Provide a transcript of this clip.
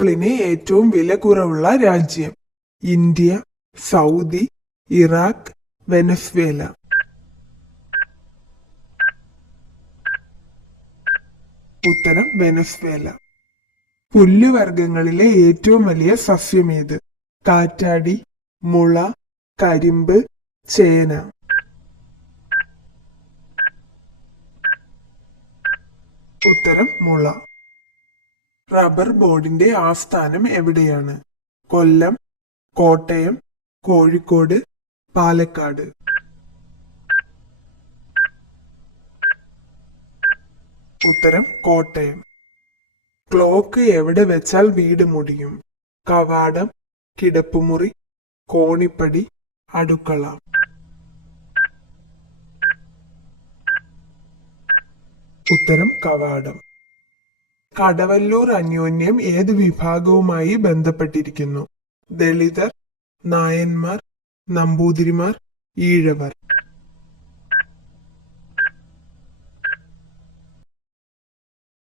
പെട്രോളിന് ഏറ്റവും വില കുറവുള്ള രാജ്യം? India, Saudi, Iraq, Venezuela. ഉത്തരം വെനസ്വേല. പുല്ലുവർഗങ്ങളിലെ ഏറ്റവും വലിയ സസ്യം ഏത്? കാറ്റാടി, മുള, കരിമ്പ്, ചേന. ഉത്തരം മുള. റബ്ബർ ബോർഡിന്റെ ആസ്ഥാനം എവിടെയാണ്? കൊല്ലം, കോട്ടയം, കോഴിക്കോട്, പാലക്കാട്. ഉത്തരം കോട്ടയം. ക്ലോക്ക് എവിടെ വെച്ചാൽ വീട് മുടിയും? കവാടം, കിടപ്പുമുറി, കോണിപ്പടി, അടുക്കള. ഉത്തരം കവാടം. കടവല്ലൂർ അന്യോന്യം ഏത് വിഭാഗവുമായി ബന്ധപ്പെട്ടിരിക്കുന്നു? ദളിതർ, നായന്മാർ, നമ്പൂതിരിമാർ, ഈഴവർ.